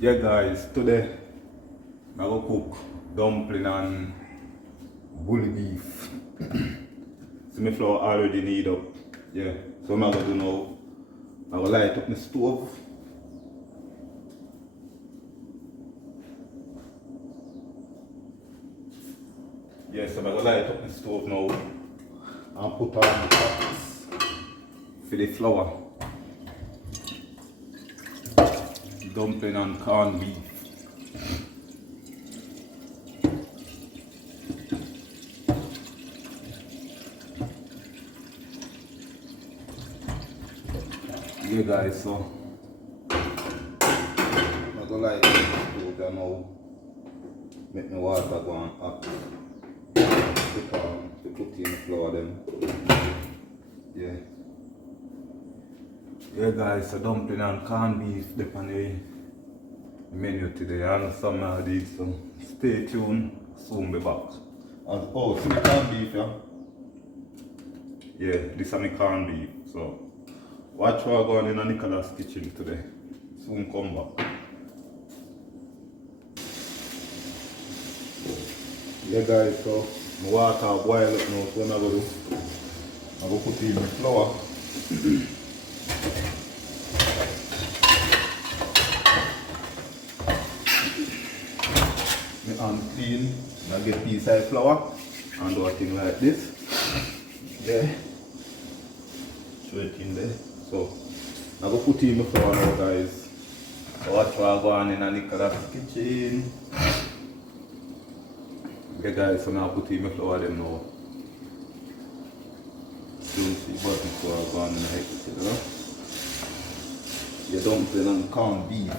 Yeah guys, today I go cook dumpling and bully beef. So my flour already need up. Yeah. So what I'm gonna do now, I will light up my stove. Yeah, so I'm gonna light up my stove now and put on the pots for the flour. Dumpling and corned beef. Yeah guys, so I'm gonna light up the stove there now. Make my water go on hot. To put in the flour then. Yeah. Yeah guys, so dumpling and corned beef depend on the menu today and some of these, so stay tuned, soon be back. And oh, see the corned beef, yeah? Yeah, this is my corned beef, so watch what going in Nicholas' kitchen today. Soon come back. Yeah guys, so my water boil up now, so what I'm going to do, I'm going to put in my flour. My hand clean, I get piece of flour and do a thing like this. Yeah. Show it in there. So I'm going to put in my flour now guys. Watch what going in Nicholas' kitchen. Yeah guys, so now I put in my flour them now. Don't see button flour going in the kitchen, you know? You dumpling and corned beef.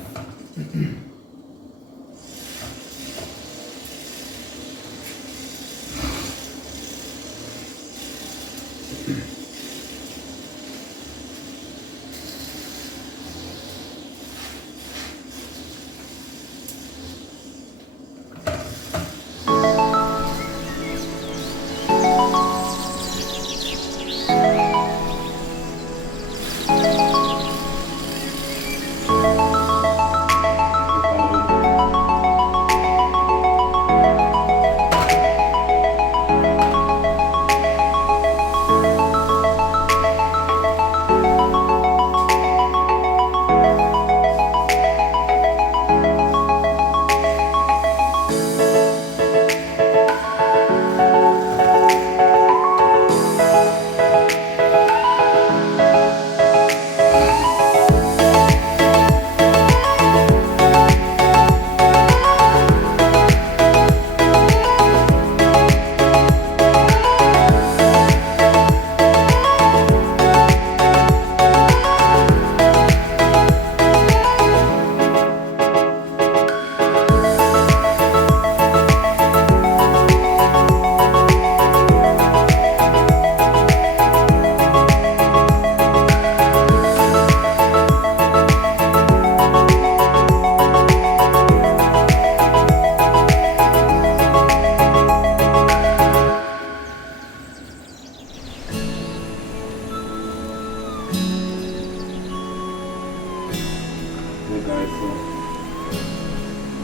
Yeah guys, so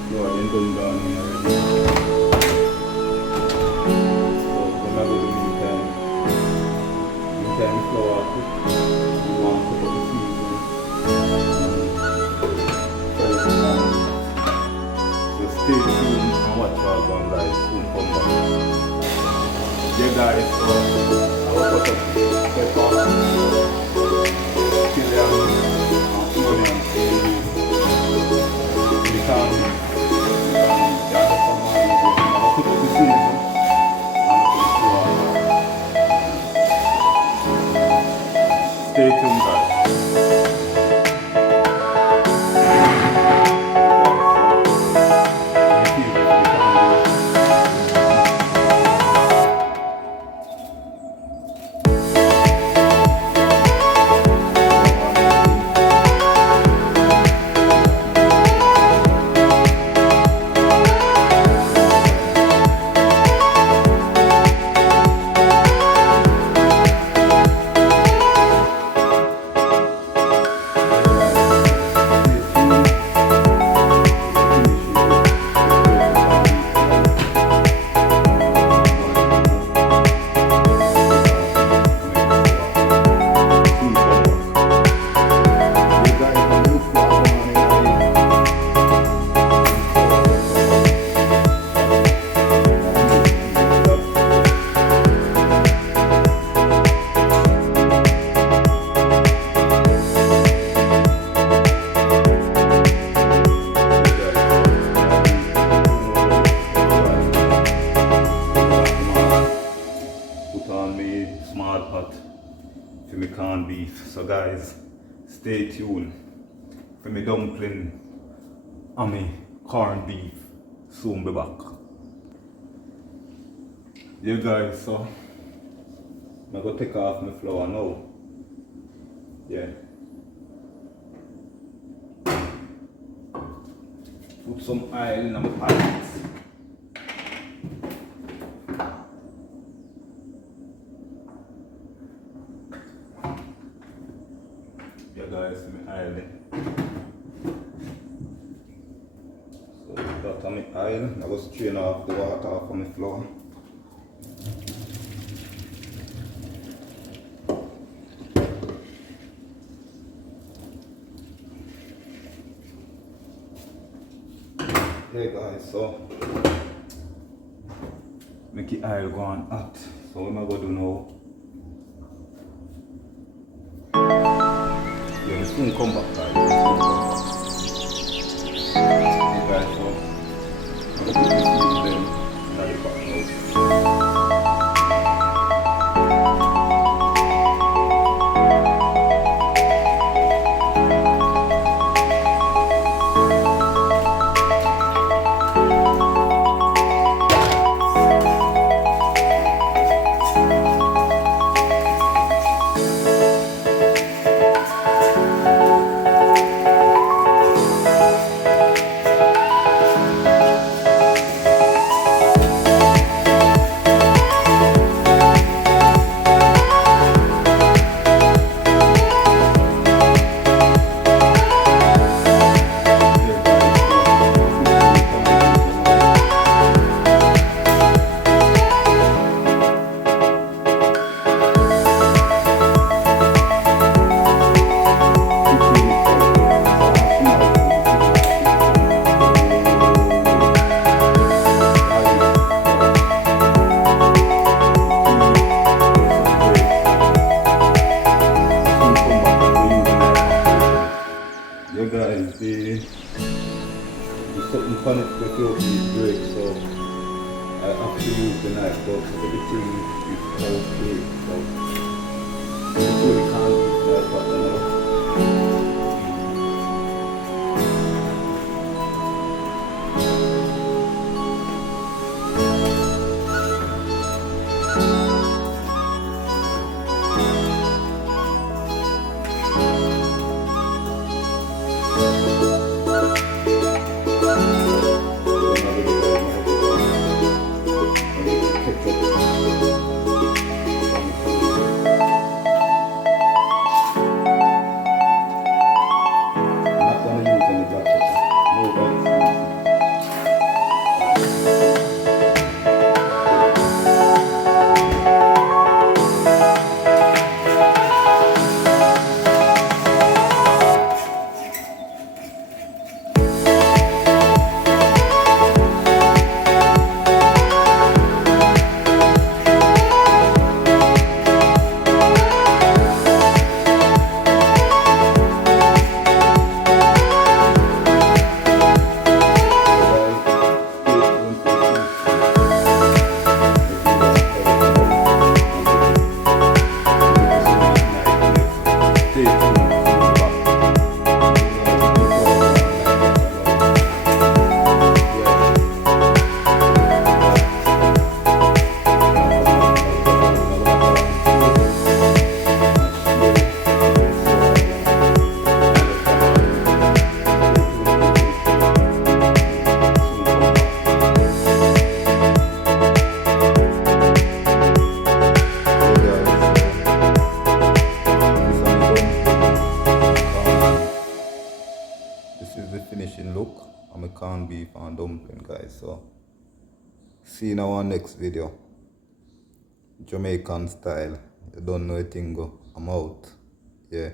flour then done down in already. So when I go to meantime flour cook, you want to put the seasoning. So stay tuned and watch what going guys, soon come back. Yeah guys, so I will put up pepper, chili and onion. Stay tuned guys. guys, stay tuned for me dumpling and me corned beef. Soon be back. Yeah guys, so I'm gonna take off my flour now. Yeah. Put some oil in my pot. Yeah guys, my oil in. So that on my oil, I go strain off the water off of my flour. Yeah guys, so make the oil go on hot. So what am I gonna do now? Yeah, we soon come back guys. Yeah guys, so I'm gonna put this in then in the pot now. Yeah guys, the something funny to go to break, so I have to use the knife, but everything is okay, so it's really can't use the knife right now. This is the finishing look of my corned beef and dumpling guys, so see you in our next video. Jamaican style. You don't know a thing go. I'm out. Yeah.